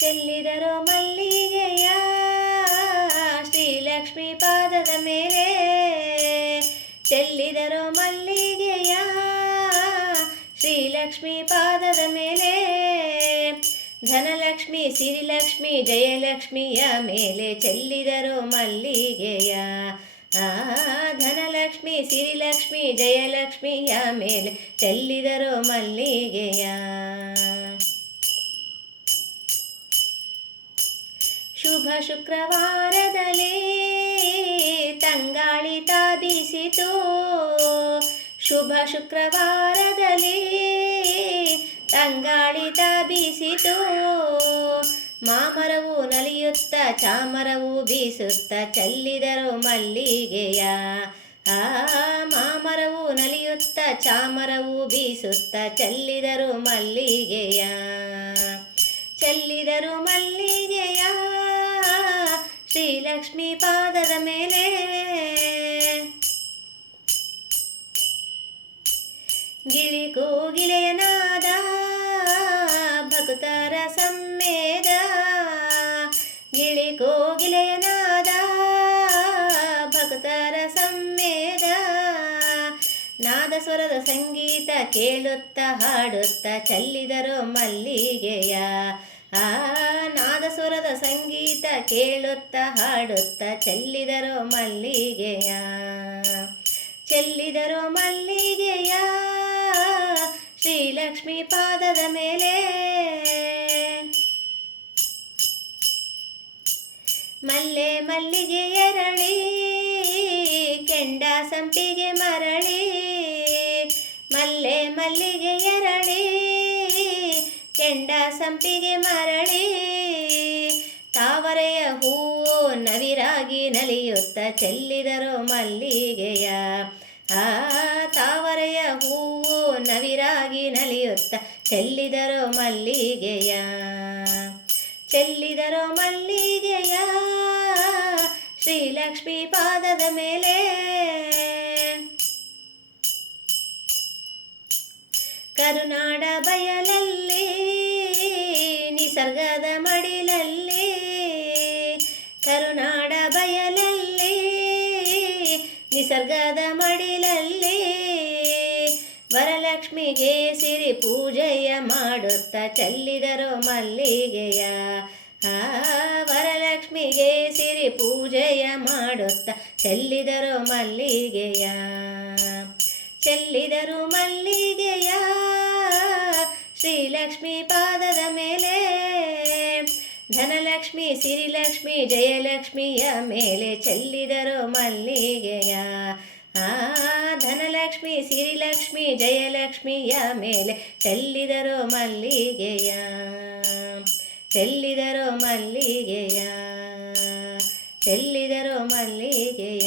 ಚೆಲ್ಲಿದರೋ ಮಲ್ಲಿಗೆಯ ಶ್ರೀಲಕ್ಷ್ಮಿ ಪಾದದ ಮೇಲೆ, ಚೆಲ್ಲಿದರೋ ಮಲ್ಲಿಗೆಯ ಶ್ರೀಲಕ್ಷ್ಮಿ ಪಾದದ ಮೇಲೆ, ಧನಲಕ್ಷ್ಮಿ ಸಿರಿಲಕ್ಷ್ಮಿ ಜಯಲಕ್ಷ್ಮಿಯ ಮೇಲೆ ಚೆಲ್ಲಿದರೋ ಮಲ್ಲಿಗೆಯ. ಧನಲಕ್ಷ್ಮಿ ಸಿರಿಲಕ್ಷ್ಮಿ ಜಯಲಕ್ಷ್ಮಿಯ ಮೇಲೆ ಚೆಲ್ಲಿದರೋ ಮಲ್ಲಿಗೆಯ. ಶುಭ ಶುಕ್ರವಾರದಲ್ಲಿ ತಂಗಾಳಿ ತಾದಿಸಿತು, ಶುಭ ಶುಕ್ರವಾರದಲ್ಲಿ ತಂಗಾಳಿ ತಾಬಿಸಿತು, ಮಾಮರವು ನಲಿಯುತ್ತ ಚಾಮರವು ಬೀಸುತ್ತ ಚೆಲ್ಲಿದರೋ ಮಲ್ಲಿಗೆಯ. ಮಾಮರವು ನಲಿಯುತ್ತ ಚಾಮರವು ಬೀಸುತ್ತ ಚೆಲ್ಲಿದರೋ ಮಲ್ಲಿಗೆಯ. ಚೆಲ್ಲಿದರು ಮಲ್ಲಿಗೆಯ ಶ್ರೀಲಕ್ಷ್ಮಿ ಪಾದದ ಮೇಲೆ, ಗಿಳಿ ಕೋಗಿಲೆಯ ನಾದ ಭಕ್ತರ ಸಮ್ಮೇದ, ಗಿಳಿ ಕೋಗಿಲೆಯ ನಾದ ಭಕ್ತರ ಸಮ್ಮೇದ, ನಾದಸ್ವರದ ಸಂಗೀತ ಕೇಳುತ್ತ ಹಾಡುತ್ತ ಚೆಲ್ಲಿದರೋ ಮಲ್ಲಿಗೆಯ. ನಾದಸ್ವರದ ಸಂಗೀತ ಕೇಳುತ್ತ ಹಾಡುತ್ತ ಚೆಲ್ಲಿದರೋ ಮಲ್ಲಿಗೆಯ. ಚೆಲ್ಲಿದರೋ ಮಲ್ಲಿಗೆಯ ಶ್ರೀಲಕ್ಷ್ಮಿ ಪಾದದ ಮೇಲೆ, ಮಲ್ಲೆ ಮಲ್ಲಿಗೆ ಎರಳಿ ಕೆಂಡ ಸಂಪಿಗೆ ಮರಳಿ, ಮಲ್ಲೆ ಮಲ್ಲಿಗೆ ಎರಳಿ ಕೆಂಡ ಸಂಪಿಗೆ ಮರಳಿ, ತಾವರೆಯ ಹೂವು ನವಿರಾಗಿ ನಲಿಯುತ್ತ ಚೆಲ್ಲಿದರೋ ಮಲ್ಲಿಗೆಯ. ತಾವರೆಯ ಹೂವು ನವಿರಾಗಿ ನಲಿಯುತ್ತ ಚೆಲ್ಲಿದರೋ ಮಲ್ಲಿಗೆಯ. ಚೆಲ್ಲಿದರೋ ಮಲ್ಲಿಗೆಯ ಶ್ರೀಲಕ್ಷ್ಮಿ ಪಾದದ ಮೇಲೆ, ಕರುನಾಡ ಬಯಲಲ್ಲಿ ನಿಸರ್ಗದ ಮಡಿಲಲ್ಲಿ, ಕರುನಾಡ ಬಯಲಲ್ಲಿ ನಿಸರ್ಗದ ಮಡಿಲಲ್ಲಿ, ವರಲಕ್ಷ್ಮಿಗೆ ಸಿರಿ ಪೂಜೆಯ ಮಾಡುತ್ತ ಚೆಲ್ಲಿದರೋ ಮಲ್ಲಿಗೆಯ. ವರಲಕ್ಷ್ಮಿಗೆ ಸಿರಿ ಪೂಜೆಯ ಮಾಡುತ್ತ ಚೆಲ್ಲಿದರೋ ಮಲ್ಲಿಗೆಯ. ಚೆಲ್ಲಿದರು ಮಲ್ಲಿಗೆಯ ಶ್ರೀಲಕ್ಷ್ಮಿ ಪಾದದ ಮೇಲೆ, ಧನಲಕ್ಷ್ಮಿ ಸಿರಿಲಕ್ಷ್ಮಿ ಜಯಲಕ್ಷ್ಮಿಯ ಮೇಲೆ ಚೆಲ್ಲಿದರೋ ಮಲ್ಲಿಗೆಯ. ಧನಲಕ್ಷ್ಮಿ ಸಿರಿಲಕ್ಷ್ಮಿ ಜಯಲಕ್ಷ್ಮಿಯ ಮೇಲೆ ಚೆಲ್ಲಿದರೋ ಮಲ್ಲಿಗೆಯ. ಚೆಲ್ಲಿದರೋ ಮಲ್ಲಿಗೆಯ, ಚೆಲ್ಲಿದರೋ ಮಲ್ಲಿಗೆಯ.